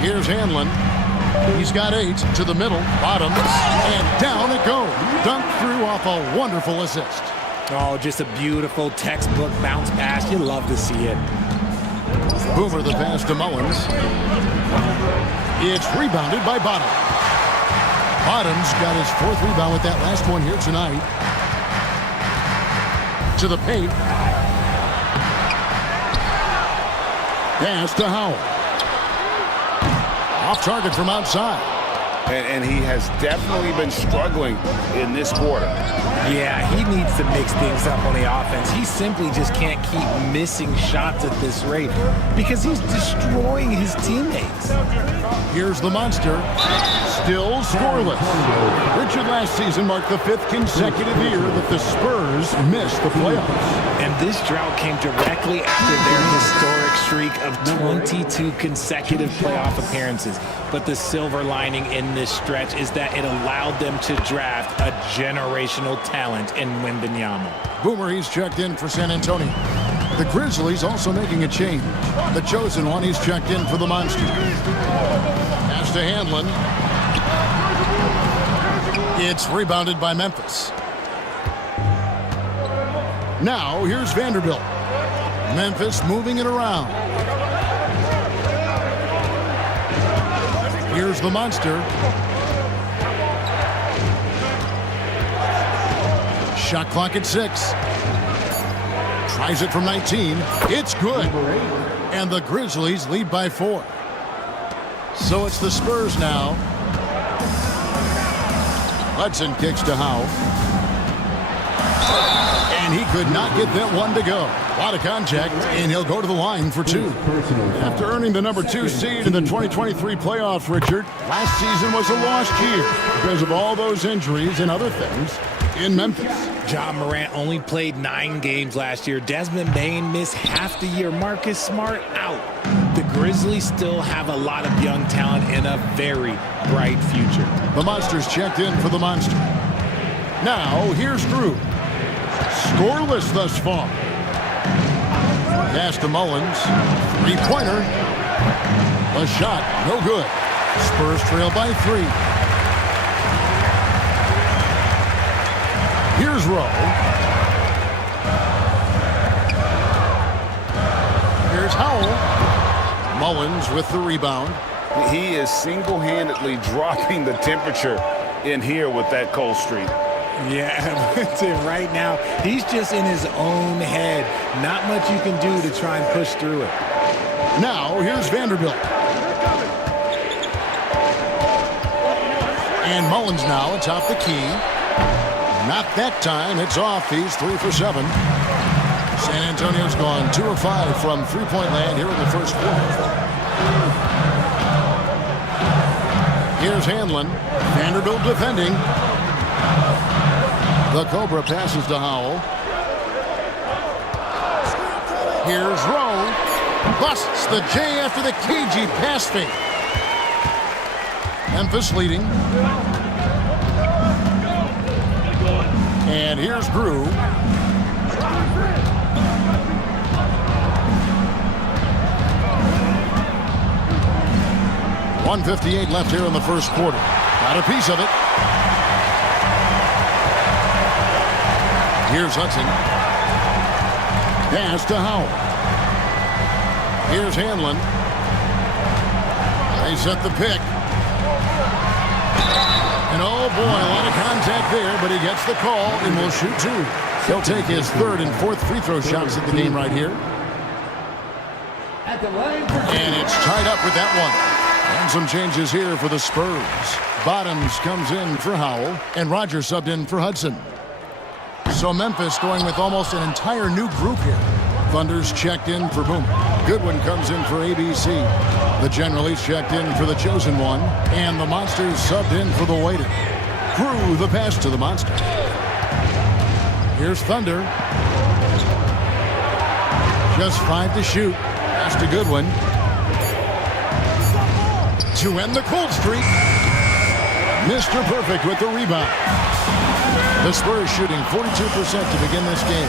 Here's Hanlon. He's got 8 to the middle, bottom, and down it goes. Dunked through off a wonderful assist. Oh, just a beautiful textbook bounce pass. You love to see it. Boomer the pass to Mullins. It's rebounded by Bottom. Bottom's got his 4th rebound with that last one here tonight. To the paint. Pass to Howell. Off target from outside. And he has definitely been struggling in this quarter. Yeah, he needs to mix things up on the offense. He simply just can't keep missing shots at this rate because he's destroying his teammates. Here's the monster. Still scoreless. Richard last season marked the 5th consecutive year that the Spurs missed the playoffs. And this drought came directly after their historic streak of 22 consecutive playoff appearances. But the silver lining in this stretch is that it allowed them to draft a generational talent in Wembanyama. Boomer, he's checked in for San Antonio. The Grizzlies also making a change. The chosen one, he's checked in for the Monsters. Pass to Hanlon. It's rebounded by Memphis. Now, here's Vanderbilt. Memphis moving it around. Here's the monster. Shot clock at 6. Tries it from 19. It's good. And the Grizzlies lead by 4. So it's the Spurs now. Hudson kicks to Howe. And he could not get that one to go. A lot of contact, and he'll go to the line for 2. After earning the number 2 seed in the 2023 playoffs, Richard, last season was a lost year because of all those injuries and other things in Memphis. John Morant only played 9 games last year. Desmond Bane missed half the year. Marcus Smart out. The Grizzlies still have a lot of young talent and a very bright future. The Monsters checked in for the Monster. Now, here's Drew. Scoreless thus far. Pass to Mullins. 3-pointer. A shot. No good. Spurs trail by 3. Here's Rowe. Here's Howell. Mullins with the rebound. He is single-handedly dropping the temperature in here with that cold streak. Yeah, right now, he's just in his own head. Not much you can do to try and push through it. Now, here's Vanderbilt. And Mullins now atop the key. Not that time. It's off. He's 3 for 7. San Antonio's gone 2 of 5 from three-point land here in the first quarter. Here's Hanlon. Vanderbilt defending. The Cobra passes to Howell. Here's Rowe. Busts the J after the cagey pass fake. Memphis leading. And here's Drew. .158 left here in the first quarter. Got a piece of it. Here's Hudson. Pass to Howell. Here's Hanlon. They set the pick. And oh boy, a lot of contact there, but he gets the call and will shoot 2. He'll take his 3rd and 4th free throw shots at the game right here. And it's tied up with that one. And some changes here for the Spurs. Bottoms comes in for Howell, and Rogers subbed in for Hudson. So Memphis going with almost an entire new group here. Thunder's checked in for Boomer. Goodwin comes in for ABC. The Generalies checked in for the chosen one. And the Monsters subbed in for the waiter. Drew the pass to the Monster. Here's Thunder. Just 5 to shoot. Pass to Goodwin. To end the cold streak. Mr. Perfect with the rebound. The Spurs shooting 42% to begin this game.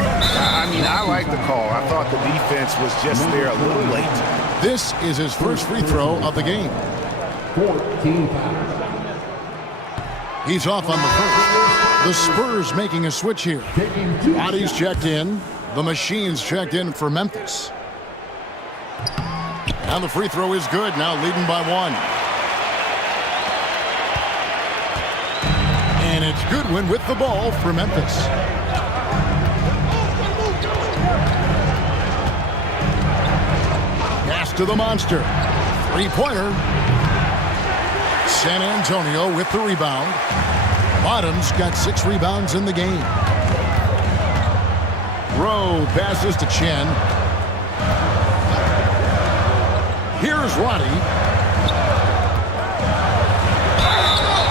I mean, I like the call. I thought the defense was just there a little late. This is his first free throw of the game. 14 fouls. He's off on the first. The Spurs making a switch here. Roddy's checked in. The Machine's checked in for Memphis. And the free throw is good, now leading by 1. And it's Goodwin with the ball for Memphis. Pass to the monster. Three-pointer. San Antonio with the rebound. Bottoms got 6 rebounds in the game. Rowe passes to Chen. Here's Roddy.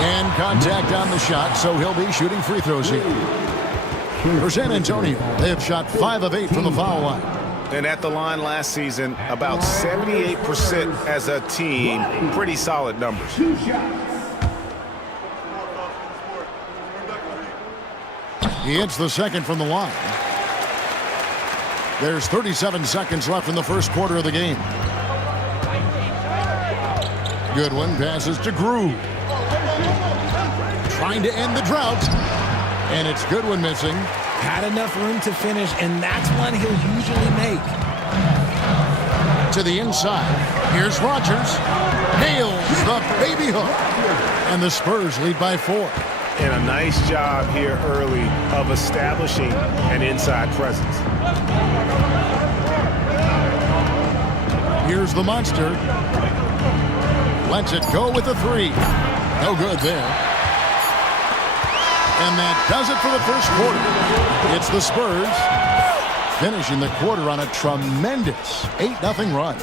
And contact on the shot, so he'll be shooting free throws here. For San Antonio, they have shot 5 of 8 from the foul line. And at the line last season, about 78% as a team. Pretty solid numbers. He hits the second from the line. There's 37 seconds left in the first quarter of the game. Goodwin passes to Groove. Trying to end the drought. And it's Goodwin missing. Had enough room to finish, and that's one he'll usually make. To the inside. Here's Rogers. Nails the baby hook. And the Spurs lead by 4. And a nice job here early of establishing an inside presence. Here's the monster. Lets it go with the 3. No good there. And that does it for the first quarter. It's the Spurs finishing the quarter on a tremendous 8-0 run.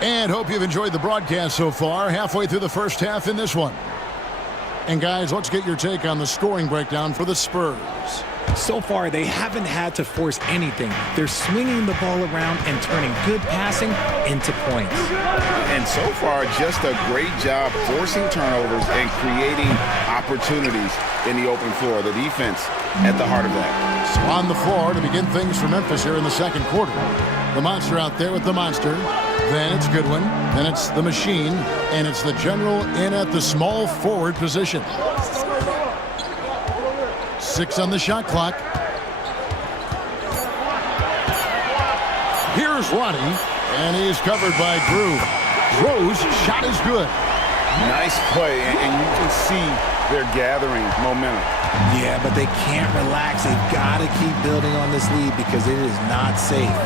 And hope you've enjoyed the broadcast so far. Halfway through the first half in this one. And guys, let's get your take on the scoring breakdown for the Spurs. So far, they haven't had to force anything. They're swinging the ball around and turning good passing into points. And so far, just a great job forcing turnovers and creating opportunities in the open floor. The defense at the heart of that. So on the floor to begin things for Memphis here in the second quarter. The monster out there with the monster. Then it's Goodwin. Then it's the Machine. And it's the general in at the small forward position. 6 on the shot clock. Here's Roddy. And he's covered by Groove. Rowe's shot is good. Nice play, and you can see they're gathering momentum. Yeah, but they can't relax. They've got to keep building on this lead because it is not safe.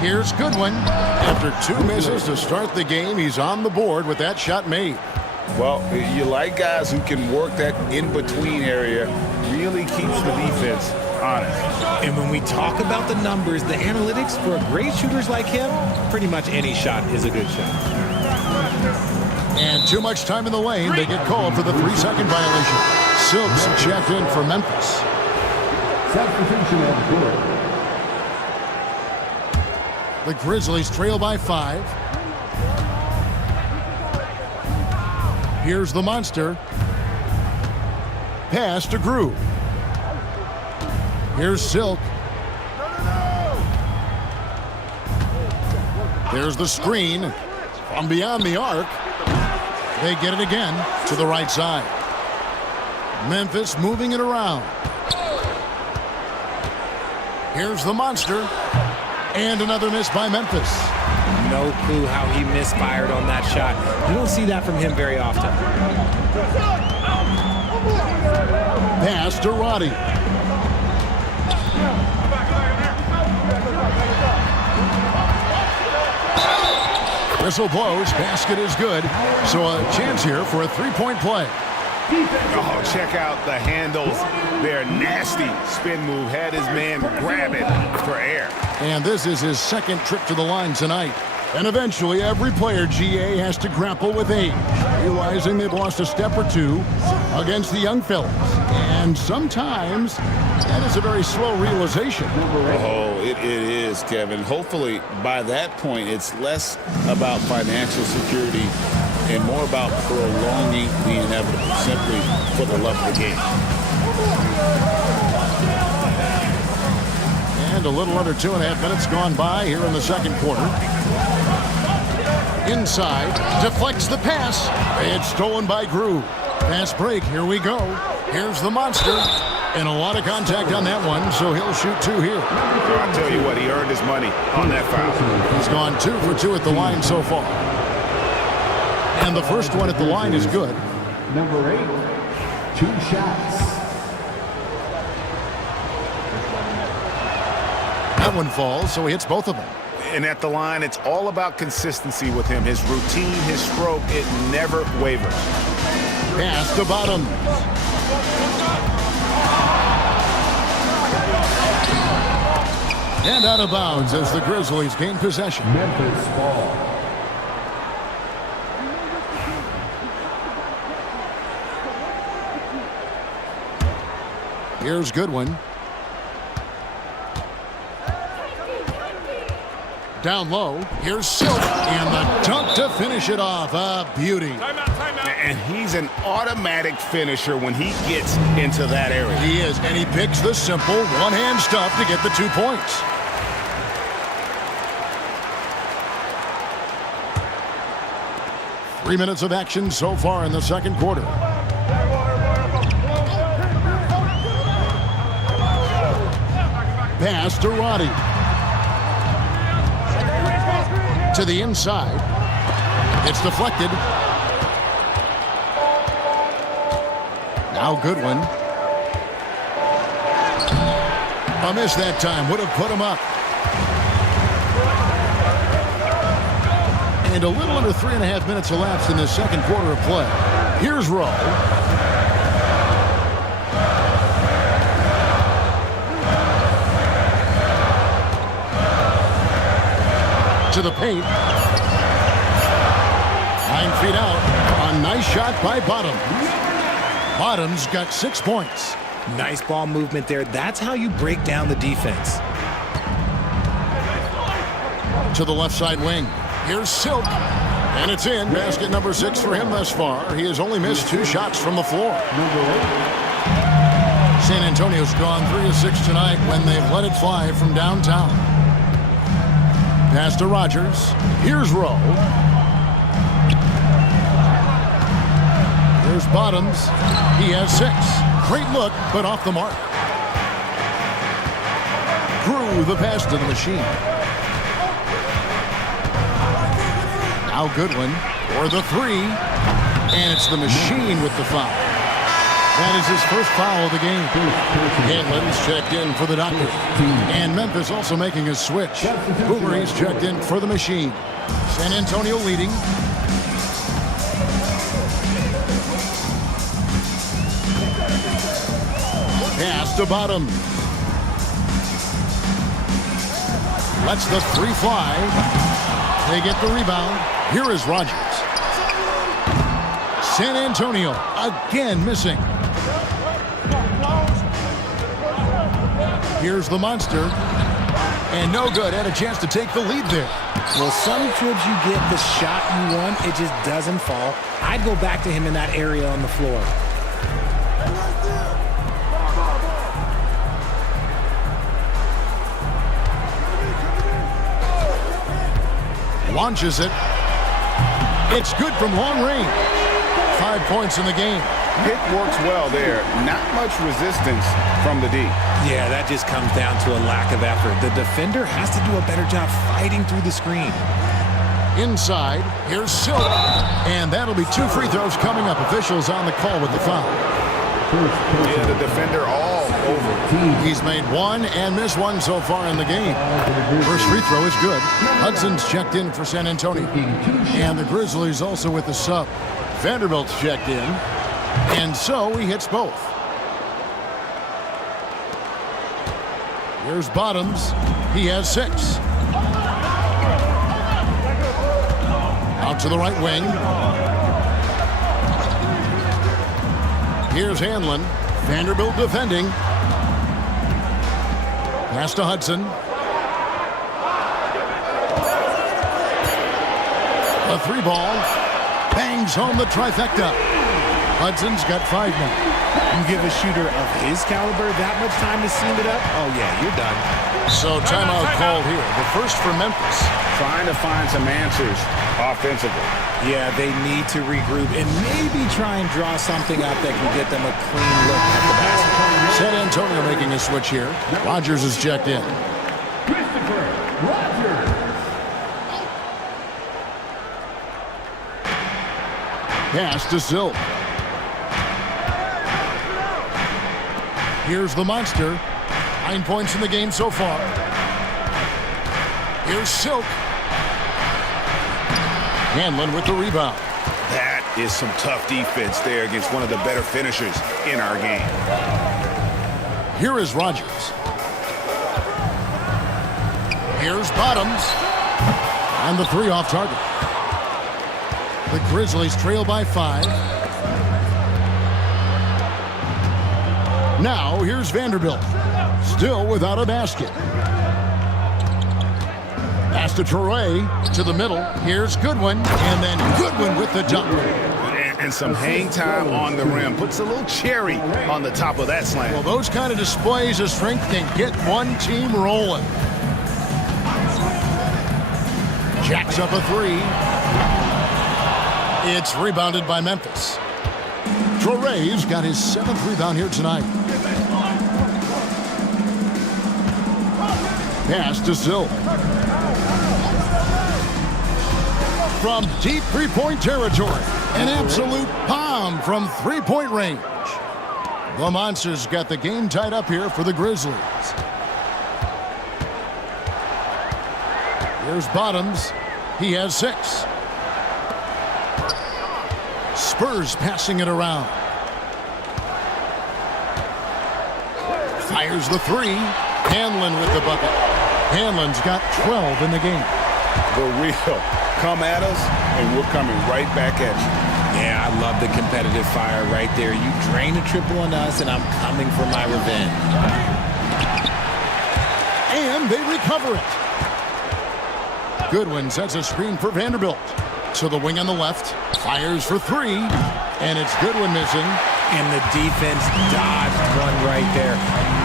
Here's Goodwin. After 2 misses to start the game, he's on the board with that shot made. Well, you like guys who can work that in-between area, really keeps the defense honest. And when we talk about the numbers, the analytics for great shooters like him, pretty much any shot is a good shot. And too much time in the lane. They get called for the 3-second violation. Silks checked in for Memphis. Substitution on the court. The Grizzlies trail by 5. Here's the monster. Pass to Groove. Here's Silk. There's the screen from beyond the arc. They get it again to the right side. Memphis moving it around. Here's the monster. And another miss by Memphis. No clue how he misfired on that shot. You don't see that from him very often. Pass to Roddy. Whistle blows. Basket is good. So a chance here for a 3-point play. Oh, check out the handles. Their nasty spin move had his man grab it for air. And this is his second trip to the line tonight. And eventually, every player, GA, has to grapple with age, realizing they've lost a step or 2 against the young fellas. And sometimes that is a very slow realization. Oh, it is, Kevin. Hopefully, by that point, it's less about financial security and more about prolonging the inevitable, simply for the love of the game. And a little under 2.5 minutes gone by here in the second quarter. Inside, deflects the pass. It's stolen by Grew. Pass break, here we go. Here's the monster. And a lot of contact on that one, so he'll shoot 2 here. I'll tell you what, he earned his money on that foul. He's gone 2 for 2 at the line so far. And the first one at the line is good. Number 8, 2 shots. That one falls, so he hits both of them. And at the line, it's all about consistency with him. His routine, his stroke, it never wavers. Pass to Bottom. And out of bounds as the Grizzlies gain possession. Memphis ball. Here's Goodwin. Down low. Here's Silk. And the dunk to finish it off. A beauty. And he's an automatic finisher when he gets into that area. He is. And he picks the simple one-hand stuff to get the 2 points. Three minutes of action so far in the second quarter. Pass to Roddy. To the inside. It's deflected. Now Goodwin. A miss that time. Would have put him up. And a little under 3.5 minutes elapsed in the second quarter of play. Here's Rowe. To the paint. 9 feet out. A nice shot by Bottom. Bottom's got 6 points. Nice ball movement there. That's how you break down the defense. To the left side wing. Here's Silk. And it's in. Basket number 6 for him thus far. He has only missed 2 shots from the floor. San Antonio's gone 3 of 6 tonight when they've let it fly from downtown. Pass to Rogers. Here's Rowe. Here's Bottoms. He has 6. Great look, but off the mark. Grew the pass to the machine. Now Goodwin for the 3. And it's the machine with the foul. That is his first foul of the game. Hanlon's checked in for the doctor. And Memphis also making a switch. Boomer, he's checked in for the machine. San Antonio leading. Pass to Bottom. Lets the 3 fly. They get the rebound. Here is Rogers. San Antonio again missing. Here's the monster. And no good. Had a chance to take the lead there. Well, sometimes you get the shot you want. It just doesn't fall. I'd go back to him in that area on the floor. Launches it. It's good from long range. 5 points in the game. Pick works well there. Not much resistance from the D. Yeah, that just comes down to a lack of effort. The defender has to do a better job fighting through the screen. Inside, here's Silk. And that'll be 2 free throws coming up. Officials on the call with the foul. Yeah, the defender all over. He's made 1 and missed 1 so far in the game. First free throw is good. Hudson's checked in for San Antonio. And the Grizzlies also with the sub. Vanderbilt's checked in. And so he hits both. Here's Bottoms. He has 6. Out to the right wing. Here's Hanlon. Vanderbilt defending. Pass to Hudson. A 3 ball. Bangs home the trifecta. Hudson's got 5 now. You give a shooter of his caliber that much time to seam it up, oh yeah, you're done. So timeout called here. The first for Memphis. Trying to find some answers offensively. Yeah, they need to regroup and maybe try and draw something up that can get them a clean look at the basket. San Antonio making a switch here. Rogers is checked in. Christopher Rogers. Pass to Silk. Here's the monster. 9 points in the game so far. Here's Silk. Hanlon with the rebound. That is some tough defense there against one of the better finishers in our game. Here is Rogers. Here's Bottoms. And the three off target. The Grizzlies trail by 5. Now here's Vanderbilt. Still without a basket. Pass to Torrey to the middle. Here's Goodwin. And then Goodwin with the dunk. And some hang time on the rim. Puts a little cherry on the top of that slam. Well, those kind of displays of strength can get one team rolling. Jacks up a 3. It's rebounded by Memphis. Torrey's got his 7th rebound here tonight. Pass to Silk. From deep three-point territory. An absolute bomb from three-point range. The Monsters got the game tied up here for the Grizzlies. Here's Bottoms. He has 6. Spurs passing it around. Fires the 3. Hanlon with the bucket. Hanlon's got 12 in the game. The real. Come at us, and we're coming right back at you. Yeah, I love the competitive fire right there. You drain a triple on us, and I'm coming for my revenge. And they recover it. Goodwin sets a screen for Vanderbilt. To the wing on the left. Fires for 3. And it's Goodwin missing. And the defense dodged one right there.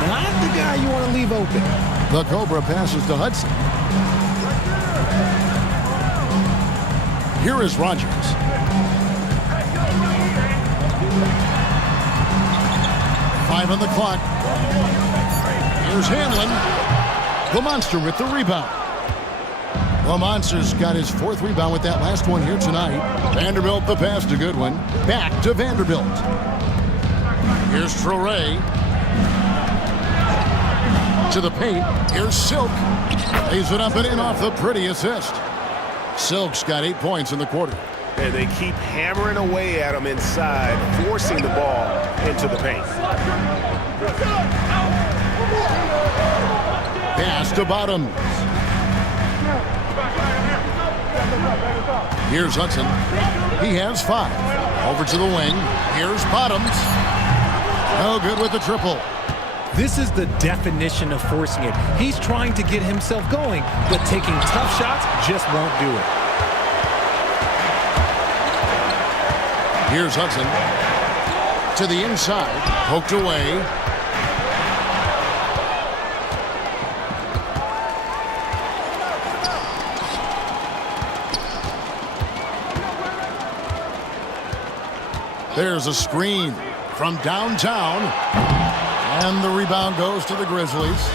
Not the guy you want to leave open. The Cobra passes to Hudson. Here is Rogers. Five on the clock. Here's Hanlon. The Monster with the rebound. The Monster's got his 4th rebound with that last one here tonight. Vanderbilt the pass to Goodwin. Back to Vanderbilt. Here's Torrey. To the paint. Here's Silk. Lays it up and in off the pretty assist. Silk's got 8 points in the quarter. And they keep hammering away at him inside, forcing the ball into the paint. Pass to Bottoms. Here's Hudson. He has 5. Over to the wing. Here's Bottoms. No good with the triple. This is the definition of forcing it. He's trying to get himself going, but taking tough shots just won't do it. Here's Hudson. To the inside. Poked away. There's a screen from downtown. And the rebound goes to the Grizzlies.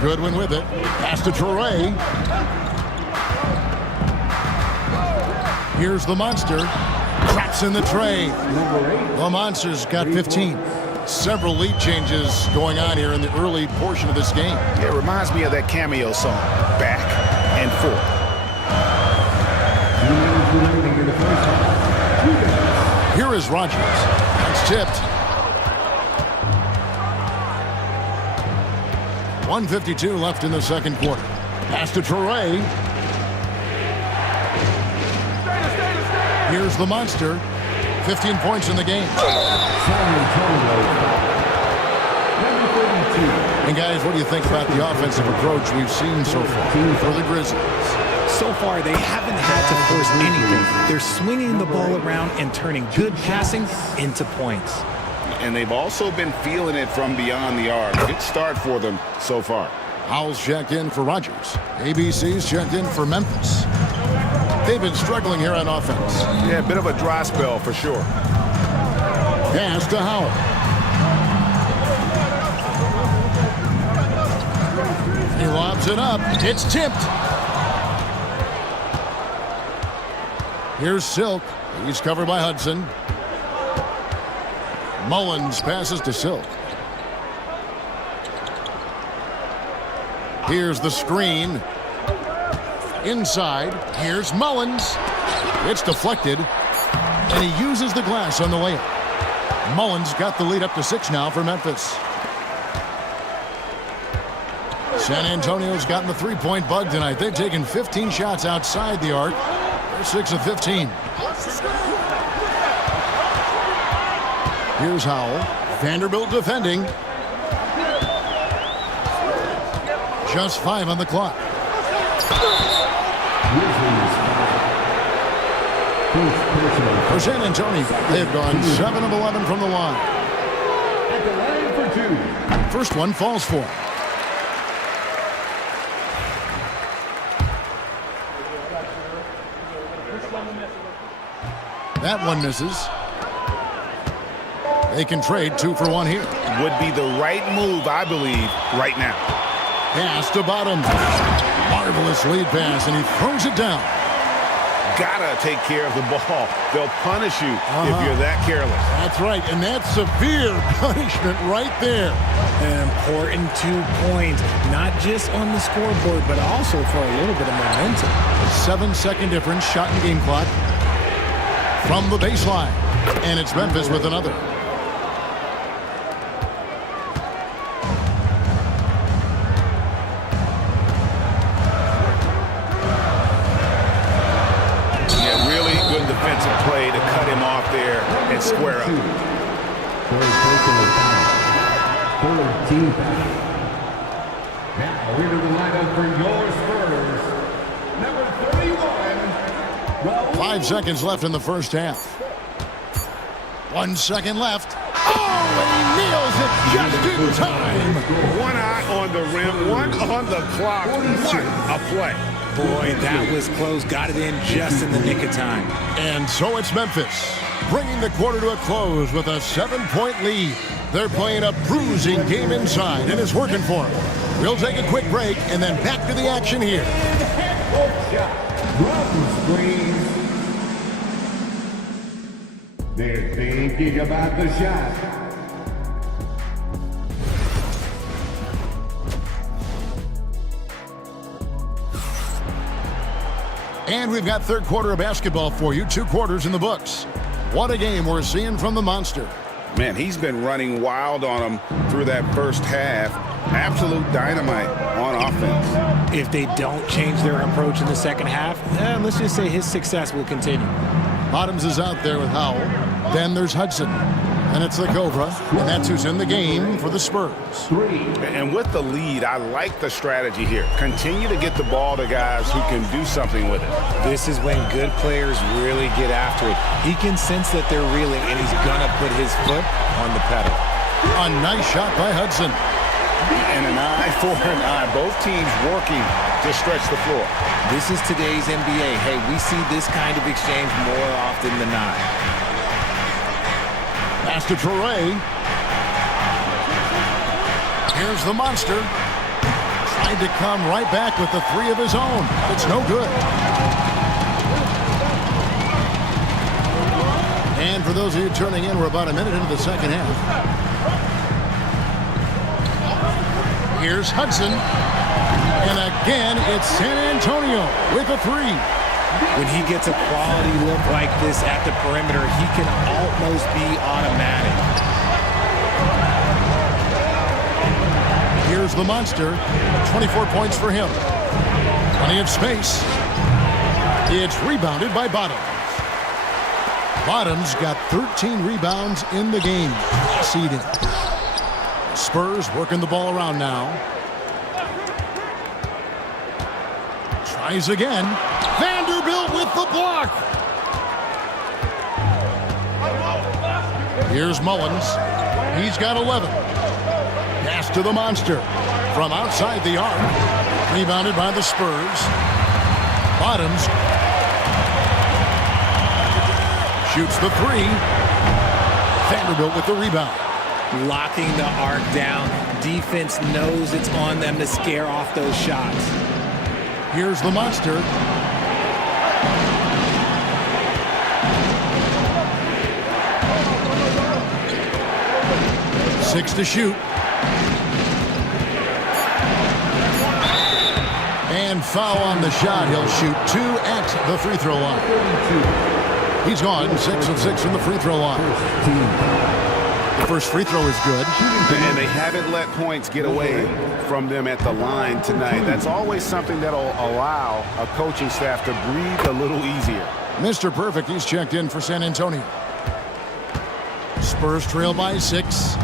Goodwin with it. Pass to Torrey. Here's the Monster. Traps in the tray. The Monster's got 15. Several lead changes going on here in the early portion of this game. It reminds me of that cameo song, Back and Forth. Here is Rogers. It's tipped. 1:52 left in the second quarter. Pass to Torrey. Here's the Monster. 15 points in the game. And guys, what do you think about the offensive approach we've seen so far for the Grizzlies? So far, they haven't had to force anything. They're swinging the ball around and turning good passing into points. And they've also been feeling it from beyond the arc. Good start for them so far. Howell's checked in for Rogers. ABC's checked in for Memphis. They've been struggling here on offense. Yeah, a bit of a dry spell for sure. Pass to Howell. He lobs it up. It's tipped. Here's Silk. He's covered by Hudson. Mullins passes to Silk. Here's the screen. Inside. Here's Mullins. It's deflected. And he uses the glass on the layup. Mullins got the lead up to 6 now for Memphis. San Antonio's gotten the three-point bug tonight. They've taken 15 shots outside the arc. They're 6 of 15. Here's Howell. Vanderbilt defending. Just 5 on the clock. For San Antonio, they've gone 7 of 11 from the line. At the line for 2. First one falls for. That one misses. They can trade 2 for 1 here. Would be the right move, I believe, right now. Pass to Bottom. Marvelous lead pass, and he throws it down. Gotta take care of the ball. They'll punish you if you're that careless. That's right, and that's severe punishment right there. An important 2 points, not just on the scoreboard, but also for a little bit of momentum. 7-second difference, shot and game clock from the baseline. And it's Memphis with another. Yeah, really good defensive play to cut him off there and square up. Third personal foul. Third team foul. Now into the lineup for your Spurs. Number 31. 5 seconds left in the first half. 1 second left. Oh, and he nails it just in time. One eye on the rim, one on the clock. What a play. Boy, that was close. Got it in just in the nick of time. And so it's Memphis, bringing the quarter to a close with a 7-point lead. They're playing a bruising game inside, and it's working for them. We'll take a quick break and then back to the action here. Screen. They're thinking about the shot. And we've got third quarter of basketball for you. 2 quarters in the books. What a game we're seeing from the Monster. Man, he's been running wild on them through that first half. Absolute dynamite on offense. If they don't change their approach in the second half, let's just say his success will continue. Bottoms is out there with Howell. Then there's Hudson. And it's the Cobra. And that's who's in the game for the Spurs. And with the lead, I like the strategy here. Continue to get the ball to guys who can do something with it. This is when good players really get after it. He can sense that they're reeling, and he's going to put his foot on the pedal. A nice shot by Hudson. And an eye for an eye. Both teams working to stretch the floor. This is today's NBA. Hey, we see this kind of exchange more often than not. Pass to Toure. Here's the Monster. Tried to come right back with the 3 of his own. It's no good. And for those of you turning in, we're about a minute into the second half. Here's Hudson. And again, it's San Antonio with a 3. When he gets a quality look like this at the perimeter, he can almost be automatic. Here's the Monster. 24 points for him. Plenty of space. It's rebounded by Bottoms. Bottoms got 13 rebounds in the game. Seeded. Spurs working the ball around now. Tries again. Vanderbilt with the block. Here's Mullins. He's got 11. Pass to the monster. From outside the arc. Rebounded by the Spurs. Bottoms. Shoots the three. Vanderbilt with the rebound. Locking the arc down. Defense knows it's on them to scare off those shots. Here's the monster. Six to shoot. And foul on the shot. He'll shoot 2 at the free throw line. He's gone 6 of 6 from the free throw line. The first free throw is good. And they haven't let points get away from them at the line tonight. That's always something that'll allow a coaching staff to breathe a little easier. Mr. Perfect, he's checked in for San Antonio. Spurs trail by 6.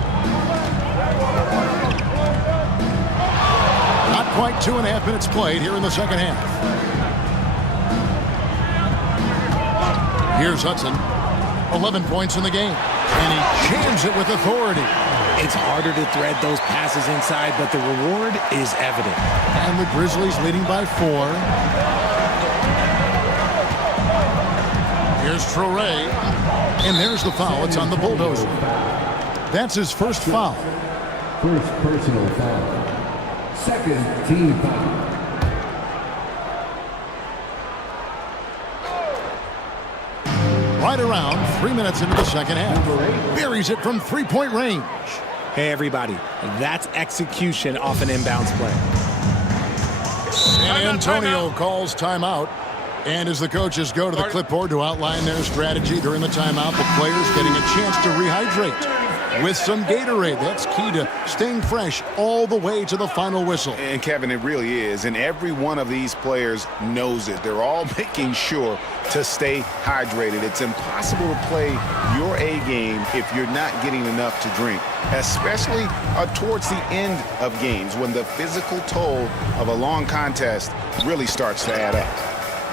Not quite 2.5 minutes played here in the second half. Here's Hudson. 11 points in the game. And he jams it with authority. It's harder to thread those passes inside, but the reward is evident. And the Grizzlies leading by 4. Here's Traore. And there's the foul. It's on the bulldozer. That's his first foul. First personal foul. Second team foul. Right around 3 minutes into the second half. Buries it from three-point range. Hey, everybody, that's execution off an inbounds play. San Antonio calls timeout. And as the coaches go to the clipboard to outline their strategy during the timeout, the players getting a chance to rehydrate with some Gatorade. That's key to staying fresh all the way to the final whistle. And Kevin, it really is. And every one of these players knows it. They're all making sure to stay hydrated. It's impossible to play your A game if you're not getting enough to drink, especially towards the end of games when the physical toll of a long contest really starts to add up.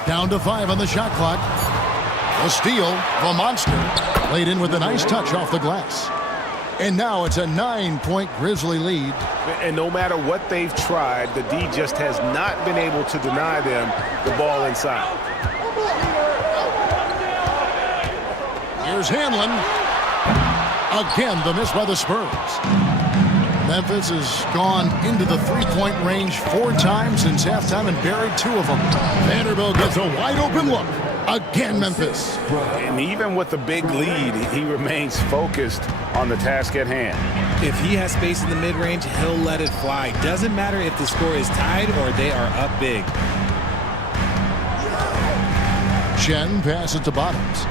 Down to 5 on the shot clock. The steal, the monster, laid in with a nice touch off the glass. And now it's a 9-point Grizzly lead. And no matter what they've tried, the D just has not been able to deny them the ball inside. Here's Hanlon. Again, the miss by the Spurs. Memphis has gone into the three-point range 4 times since halftime and buried 2 of them. Vanderbilt gets a wide-open look. Again, Memphis. And even with the big lead, he remains focused on the task at hand. If he has space in the mid-range, he'll let it fly. Doesn't matter if the score is tied or they are up big. Chen passes to Bottoms.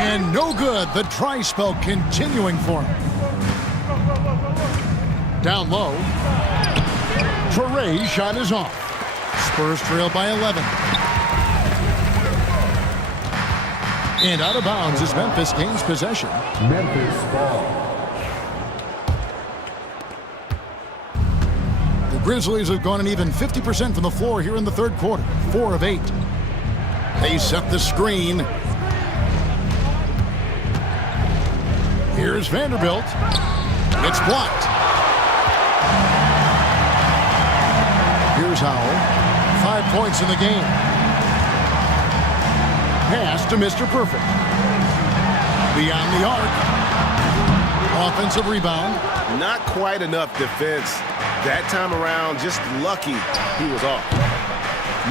And no good. The dry spell continuing for him. Down low. Traore's shot is off. Spurs trail by 11. And out of bounds as Memphis gains possession. Memphis ball. The Grizzlies have gone an even 50% from the floor here in the third quarter. 4 of 8. They set the screen. Here's Vanderbilt. It's blocked. Here's Howell. 5 points in the game. Pass to Mr. Perfect. Beyond the arc. Offensive rebound. Not quite enough defense that time around. Just lucky he was off.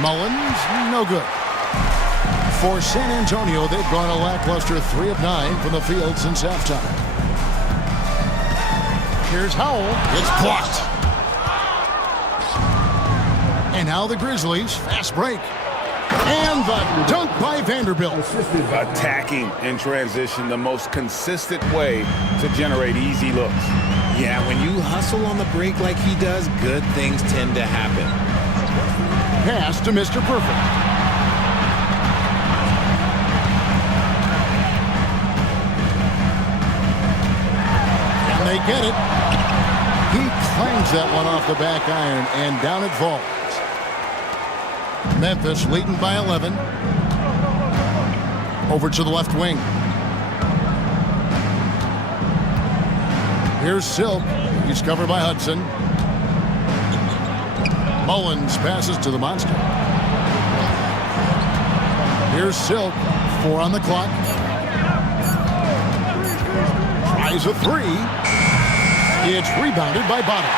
Mullins, no good. For San Antonio, they've gone a lackluster 3 of 9 from the field since halftime. Here's Howell. It's blocked. And now the Grizzlies, fast break. And the dunk by Vanderbilt. Attacking in transition, the most consistent way to generate easy looks. Yeah, when you hustle on the break like he does, good things tend to happen. Pass to Mr. Perfect. And they get it. He finds that one off the back iron, and down it falls. Memphis leading by 11. Over to the left wing. Here's Silk. He's covered by Hudson. Mullins passes to the monster. Here's Silk. 4 on the clock. Tries a 3. It's rebounded by Bottom.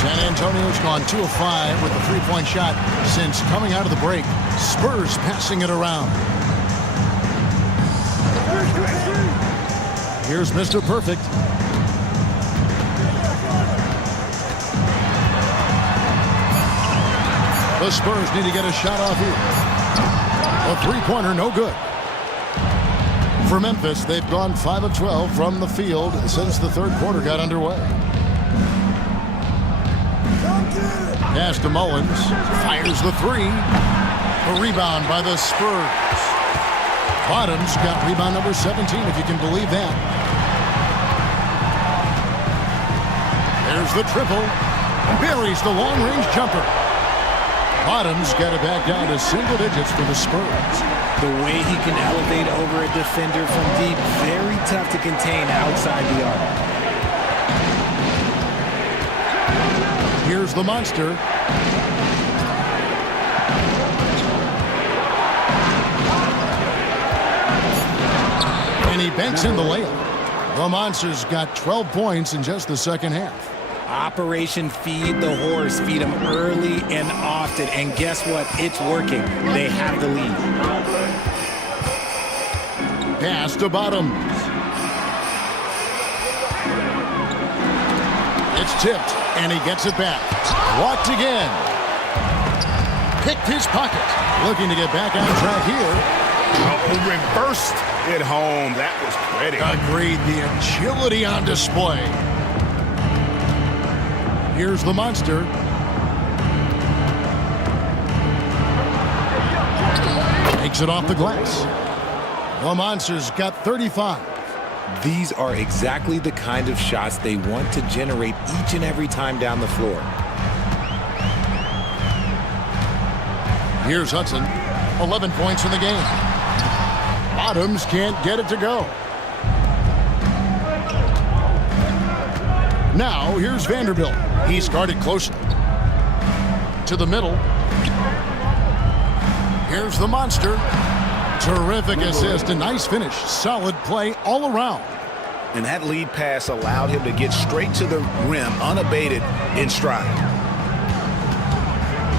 San Antonio's gone 2 of 5 with a 3-point shot since coming out of the break. Spurs passing it around. Here's Mr. Perfect. The Spurs need to get a shot off here. A 3-pointer, no good. For Memphis, they've gone 5 of 12 from the field since the third quarter got underway. Pass to Mullins. Fires the 3. A rebound by the Spurs. Bottom's got rebound number 17, if you can believe that. There's the triple. Buries the long-range jumper. Bottom's got it back down to single digits for the Spurs. The way he can elevate over a defender from deep, very tough to contain outside the arc. Here's the monster. And he banks in the layup. The monster's got 12 points in just the second half. Operation Feed the Horse. Feed him early and often. And guess what? It's working. They have the lead. Pass to Bottoms. It's tipped, and he gets it back. Walked again. Picked his pocket. Looking to get back on track here. Oh, reversed it home. That was pretty. Agreed. The agility on display. Here's the monster. Takes it off the glass. The monster's got 35. These are exactly the kind of shots they want to generate each and every time down the floor. Here's Hudson. 11 points in the game. Bottoms can't get it to go. Now, here's Vanderbilt. He's guarded closely. To the middle. Here's the monster. Terrific assist, a nice finish. Solid play all around. And that lead pass allowed him to get straight to the rim, unabated in stride.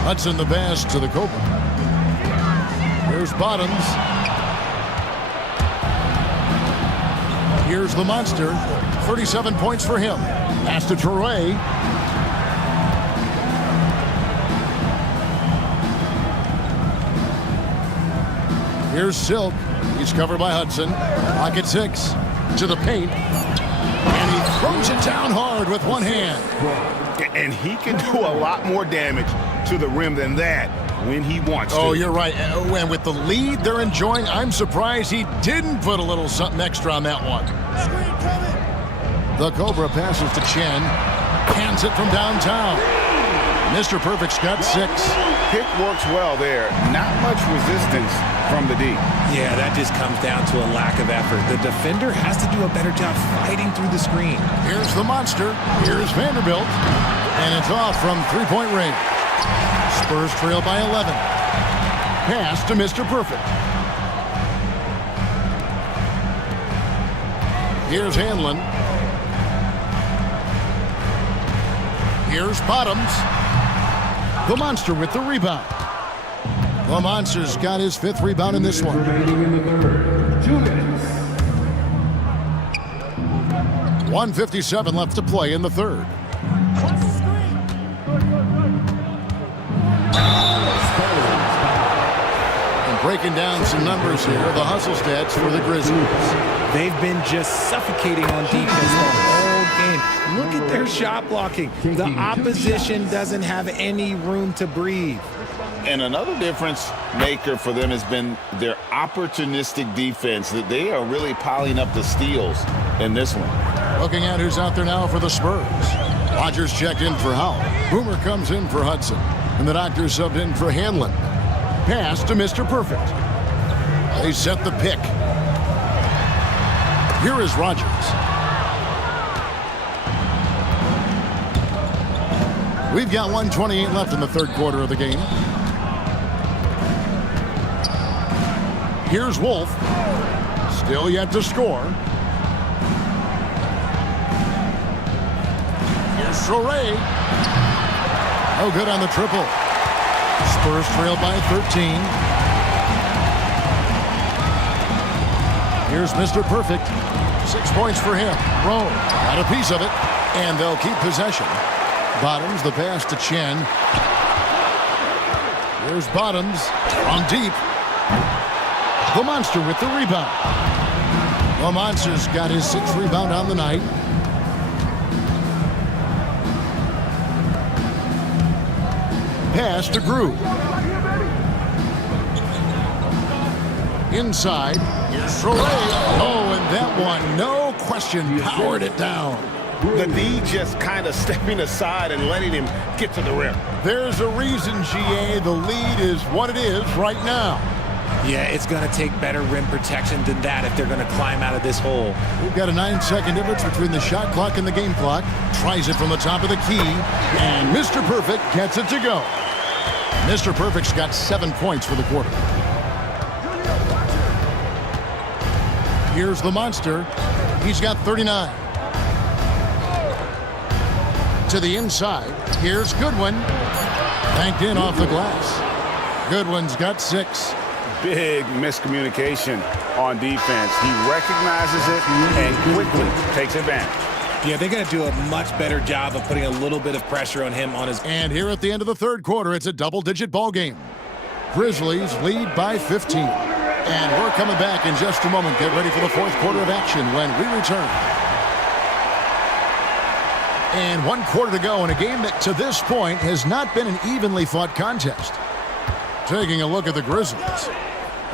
Hudson the pass to the Cobra. Here's Bottoms. Here's the monster. 37 points for him. Pass to Torrey. Here's Silk. He's covered by Hudson. Pocket 6. To the paint. And he throws it down hard with one hand. And he can do a lot more damage to the rim than that when he wants to. Oh, you're right. And with the lead they're enjoying, I'm surprised he didn't put a little something extra on that one. The Cobra passes to Chen. Hands it from downtown. Mr. Perfect's got 6. Pick works well there. Not much resistance from the D. Yeah, that just comes down to a lack of effort. The defender has to do a better job fighting through the screen. Here's the monster. Here's Vanderbilt. And it's off from three-point range. Spurs trail by 11. Pass to Mr. Perfect. Here's Hanlon. Here's Bottoms. The monster with the rebound. The monster's got his 5th rebound in this one. Remaining in the third. 2 minutes. 1:57 left to play in the third. And breaking down some numbers here, the hustle stats for the Grizzlies. They've been just suffocating on defense the whole game. Look at their shot blocking. The opposition doesn't have any room to breathe. And another difference maker for them has been their opportunistic defense, that they are really piling up the steals in this one. Looking at who's out there now for the Spurs. Rodgers checked in for Howell. Boomer comes in for Hudson. And the doctor subbed in for Hanlon. Pass to Mr. Perfect. They set the pick. Here is Rodgers. We've got 1:28 left in the third quarter of the game. Here's Wolf. Still yet to score. Here's Soray. No good on the triple. Spurs trail by 13. Here's Mr. Perfect. 6 points for him. Rowe got a piece of it, and they'll keep possession. Bottoms, the pass to Chen. Here's Bottoms from deep. The Monster with the rebound. The Monster's got his 6th rebound on the night. Pass to Groove. Inside. Here's Soray. Oh, and that one, no question, powered it down. The D just kind of stepping aside and letting him get to the rim. There's a reason, GA, the lead is what it is right now. Yeah, it's going to take better rim protection than that if they're going to climb out of this hole. We've got a 9-second difference between the shot clock and the game clock. Tries it from the top of the key, and Mr. Perfect gets it to go. Mr. Perfect's got 7 points for the quarter. Here's the Monster. He's got 39. To the inside. Here's Goodwin. Banked in off the glass. Goodwin's got 6. Big miscommunication on defense. He recognizes it and quickly takes advantage. Yeah, they're going to do a much better job of putting a little bit of pressure on him on his... And here at the end of the third quarter, it's a double-digit ball game. Grizzlies lead by 15. And we're coming back in just a moment. Get ready for the fourth quarter of action when we return. And 1 quarter to go in a game that to this point has not been an evenly fought contest. Taking a look at the Grizzlies.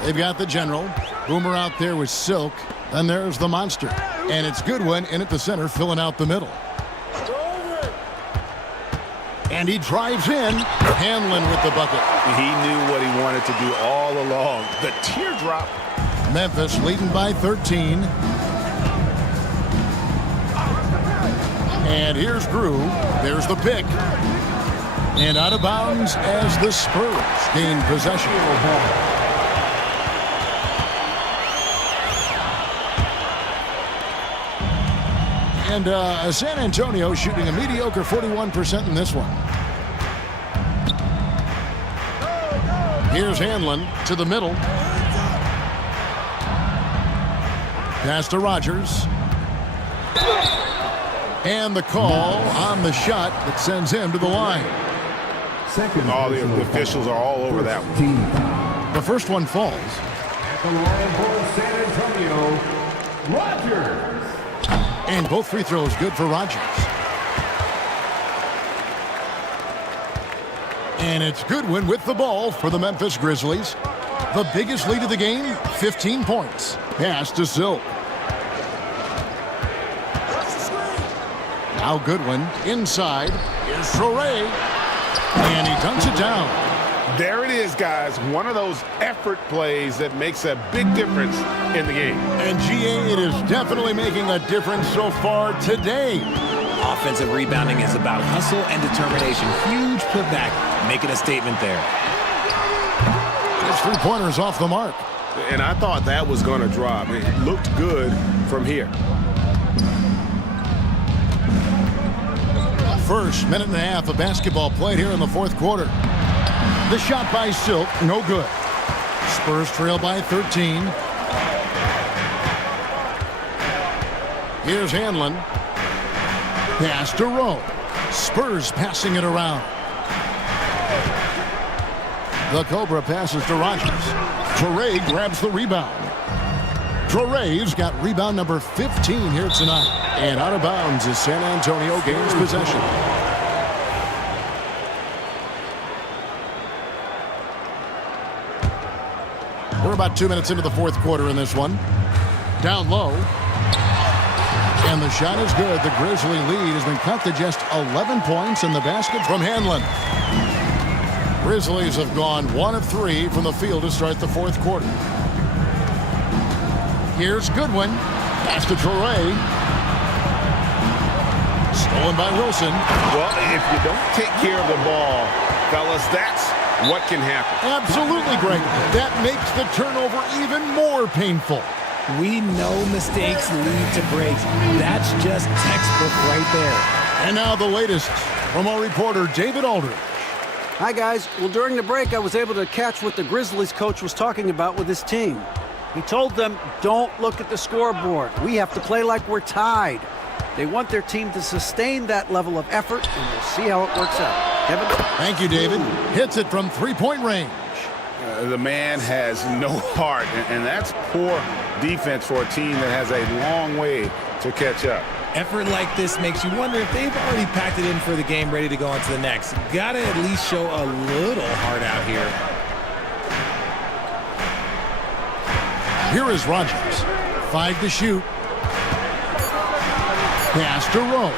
They've got the General. Boomer out there with Silk. Then there's the Monster. And it's Goodwin in at the center, filling out the middle. And he drives in. Hanlon with the bucket. He knew what he wanted to do all along. The teardrop. Memphis leading by 13. And here's Groove. There's the pick. And out of bounds as the Spurs gain possession. And San Antonio shooting a mediocre 41% in this one. Here's Hanlon to the middle. Pass to Rodgers. And the call on the shot that sends him to the line. All the officials are all over that one. The first one falls. At the line for San Antonio, Rodgers. And both free throws good for Rodgers. And it's Goodwin with the ball for the Memphis Grizzlies. The biggest lead of the game, 15 points. Pass to Silk. Now Goodwin inside. Here's Soray. And he dunks it down. There it is, guys. One of those effort plays that makes a big difference in the game. And GA, it is definitely making a difference so far today. Offensive rebounding is about hustle and determination. Huge putback, making a statement there. His three-pointer's off the mark. And I thought that was going to drop. It looked good from here. First minute and a half of basketball played here in the fourth quarter. The shot by Silk, no good. Spurs trail by 13. Here's Hanlon. Pass to Rowe. Spurs passing it around. The Cobra passes to Rodgers. Traore grabs the rebound. Traore's got rebound number 15 here tonight. And out of bounds as San Antonio gains possession. We're about 2 minutes into the fourth quarter in this one. Down low. And the shot is good. The Grizzly lead has been cut to just 11 points in the basket from Hanlon. Grizzlies have gone 1 of 3 from the field to start the fourth quarter. Here's Goodwin. Pass to Traore. Stolen by Wilson. Well, if you don't take care of the ball, fellas, that's what can happen. Absolutely, Greg. That makes the turnover even more painful. We know mistakes lead to breaks. That's just textbook right there. And now the latest from our reporter, David Aldridge. Hi, guys. Well, during the break, I was able to catch what the Grizzlies coach was talking about with his team. He told them, don't look at the scoreboard. We have to play like we're tied. They want their team to sustain that level of effort, and we'll see how it works out. Kevin? Thank you, David. Hits it from three-point range. The man has no heart, and that's poor defense for a team that has a long way to catch up. Effort like this makes you wonder if they've already packed it in for the game, ready to go on to the next. Gotta at least show a little heart out here. Here is Rogers. 5 to shoot. Pass to Rowe.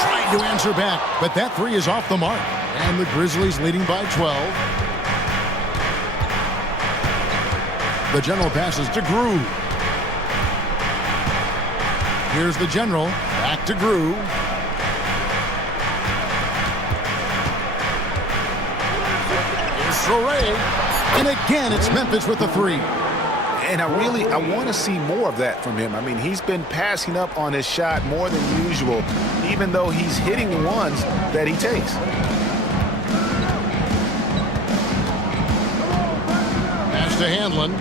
Trying to answer back, but that three is off the mark. And the Grizzlies leading by 12. The general passes to Grew. Here's the general. Back to Grew. Here's Traore. And again, it's Memphis with the three. And I want to see more of that from him. I mean, he's been passing up on his shot more than usual, even though he's hitting the ones that he takes. Pass to Hanlon.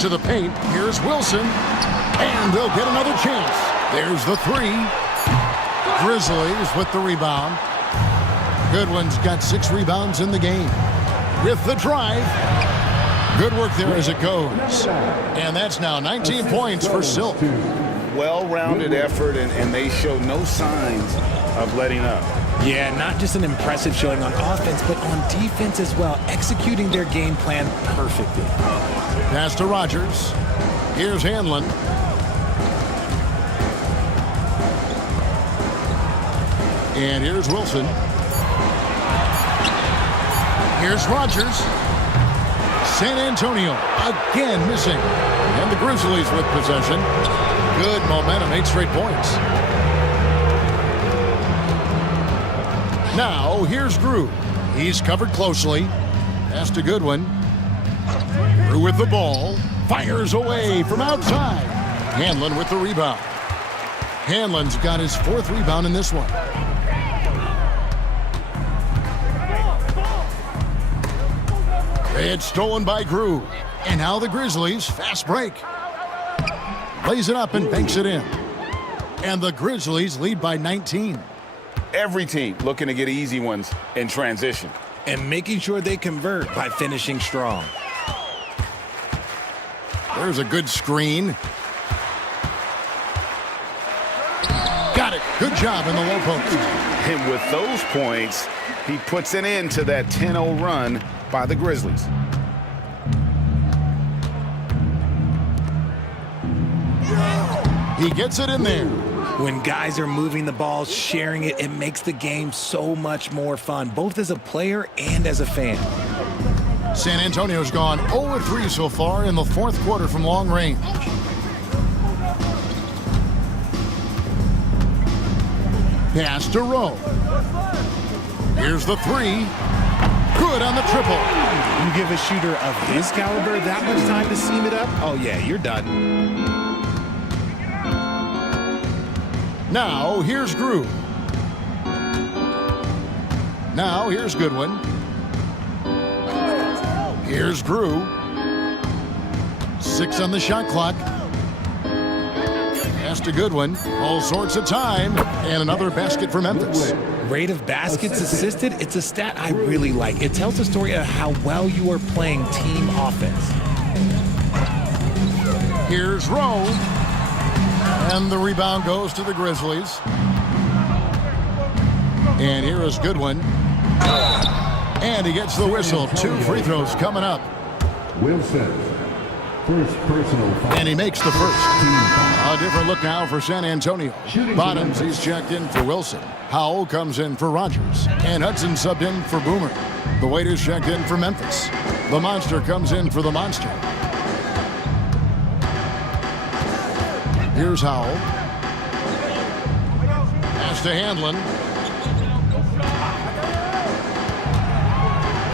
To the paint. Here's Wilson. And they'll get another chance. There's the three. Grizzlies with the rebound. Goodwin's got 6 rebounds in the game. With the drive. Good work there as it goes. And that's now 19 points for Silk. Well-rounded effort, and they show no signs of letting up. Yeah, not just an impressive showing on offense, but on defense as well, executing their game plan perfectly. Pass to Rogers. Here's Hanlon. And here's Wilson. Here's Rogers. San Antonio again missing. And the Grizzlies with possession. Good momentum, 8 straight points. Now, here's Grew. He's covered closely. Pass to Goodwin. Grew with the ball. Fires away from outside. Hanlon with the rebound. Hanlon's got his 4th rebound in this one. They had stolen by Grew. And now the Grizzlies, fast break. Lays it up and banks it in. And the Grizzlies lead by 19. Every team looking to get easy ones in transition. And making sure they convert by finishing strong. There's a good screen. Got it. Good job in the low post. And with those points, he puts an end to that 10-0 run by the Grizzlies. He gets it in there. When guys are moving the ball, sharing it, it makes the game so much more fun, both as a player and as a fan. San Antonio's gone 0-3 so far in the 4th quarter from long range. Pass to Rowe. Here's the three. Good on the triple. You give a shooter of his caliber that much time to seam it up? Oh, yeah, you're done. Now, here's Grew. Now, here's Goodwin. Here's Grew. 6 on the shot clock. Pass to Goodwin. All sorts of time. And another basket for Memphis. Rate of baskets assisted, it's a stat I really like. It tells the story of how well you are playing team offense. Here's Rowe. And the rebound goes to the Grizzlies. And here is Goodwin. And he gets the whistle. 2 free throws coming up. Wilson. First personal foul. And he makes the first. A different look now for San Antonio. Bottoms, he's checked in for Wilson. Howell comes in for Rogers. And Hudson subbed in for Boomer. The Waiters checked in for Memphis. The Monster comes in for the Monster. Here's Howell. Pass to Handlin.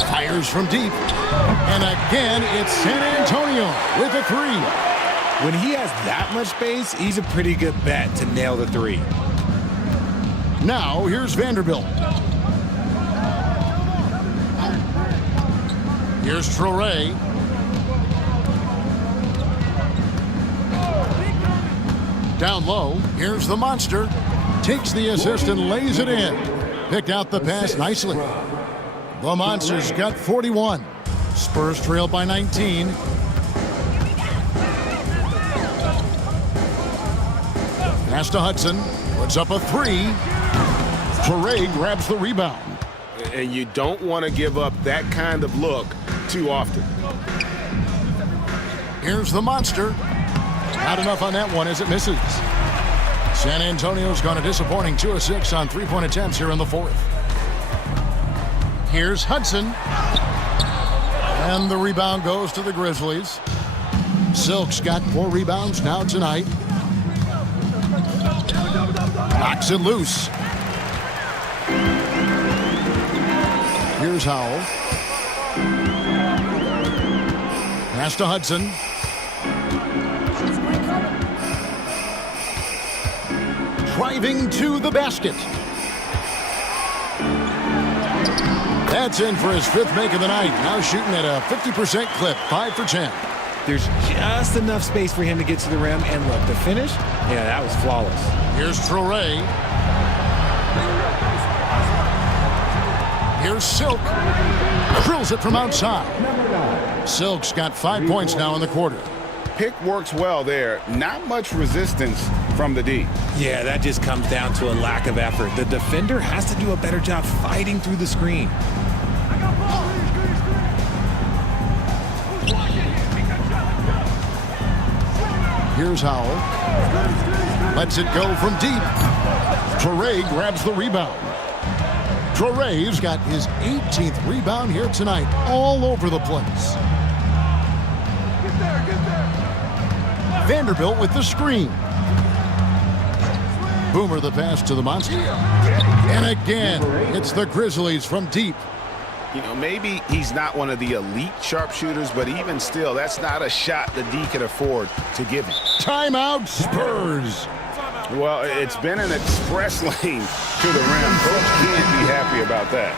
Fires from deep. And again, it's San Antonio with a three. When he has that much space, he's a pretty good bet to nail the three. Now, here's Vanderbilt. Here's Traore. Down low, here's the Monster. Takes the assist and lays it in. Picked out the pass nicely. The Monster's got 41. Spurs trail by 19. Pass to Hudson. Puts up a three. Traore grabs the rebound. And you don't want to give up that kind of look too often. Here's the Monster. Not enough on that one as it misses. San Antonio's gone a disappointing 2 of 6 on three-point attempts here in the fourth. Here's Hudson. And the rebound goes to the Grizzlies. Silk's got 4 rebounds now tonight. Knocks it loose. Here's Howell. Pass to Hudson. Driving to the basket. That's in for his 5th make of the night. Now shooting at a 50% clip, 5 for 10. There's just enough space for him to get to the rim. And look, the finish, yeah, that was flawless. Here's Traore. Here's Silk. Drills it from outside. Silk's got 5 points now in the quarter. Pick works well there. Not much resistance from the D. Yeah, that just comes down to a lack of effort. The defender has to do a better job fighting through the screen. Here's Howell. Lets it go from deep. Traore grabs the rebound. Traore's got his 18th rebound here tonight, all over the place. Vanderbilt with the screen. Boomer the pass to the Monster. And again, it's the Grizzlies from deep. You know, maybe he's not one of the elite sharpshooters, but even still, that's not a shot the D can afford to give him. Timeout, Spurs. Well, it's been an express lane to the rim. Coach can't be happy about that.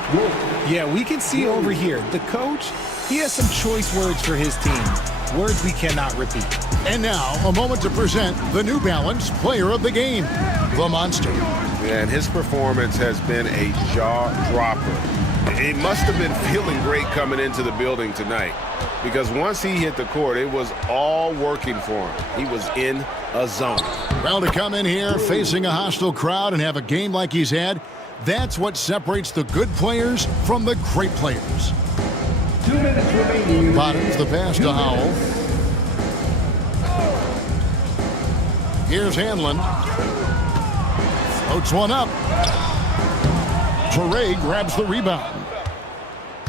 Yeah, we can see over here, the coach, he has some choice words for his team. Words we cannot repeat. And now, a moment to present the New Balance Player of the Game, the Monster. And his performance has been a jaw-dropper. He must have been feeling great coming into the building tonight, because once he hit the court, it was all working for him. He was in a zone. Well, to come in here facing a hostile crowd and have a game like he's had, that's what separates the good players from the great players. 2 minutes remaining. Bottoms the pass to Howell. Here's Handlin. Floats one up. Traore grabs the rebound.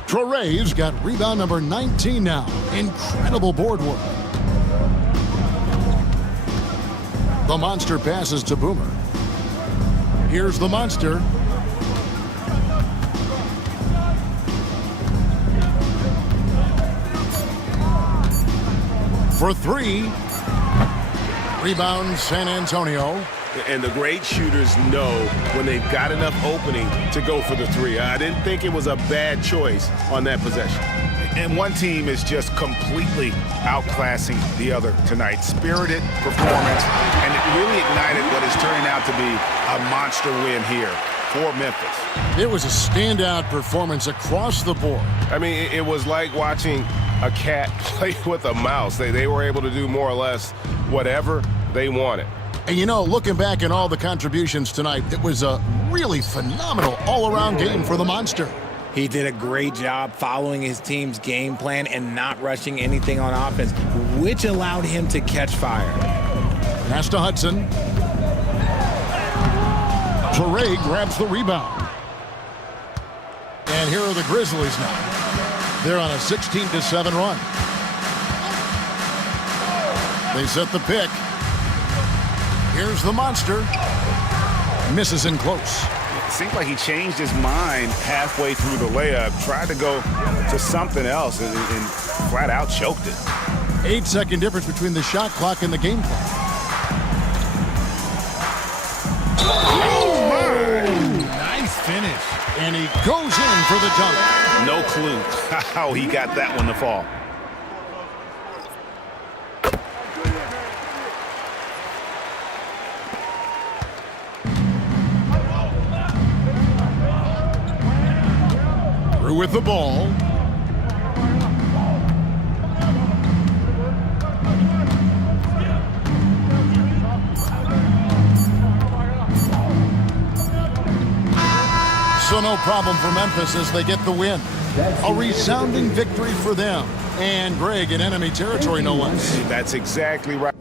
Traore's got rebound number 19 now. Incredible board work. The Monster passes to Boomer. Here's the Monster. For 3. Rebound San Antonio. And the great shooters know when they've got enough opening to go for the 3. I didn't think it was a bad choice on that possession. And one team is just completely outclassing the other tonight. Spirited performance, and it really ignited what is turning out to be a monster win here for Memphis. It was a standout performance across the board. I mean, it was like watching a cat play with a mouse. They were able to do more or less whatever they wanted. And you know, looking back at all the contributions tonight, it was a really phenomenal all-around game for the Monster. He did a great job following his team's game plan and not rushing anything on offense, which allowed him to catch fire. Pass to Hudson. Torrey grabs the rebound. And here are the Grizzlies now. They're on a 16-7 run. They set the pick. Here's the monster. Misses in close. It seems like he changed his mind halfway through the layup, tried to go to something else, and flat out choked it. 8-second difference between the shot clock and the game clock. Nice finish. And he goes in for the dunk. No clue how he got that one to fall. Through with the ball. So no problem for Memphis as they get the win. A resounding victory for them. And Greg in enemy territory, no less. That's exactly right.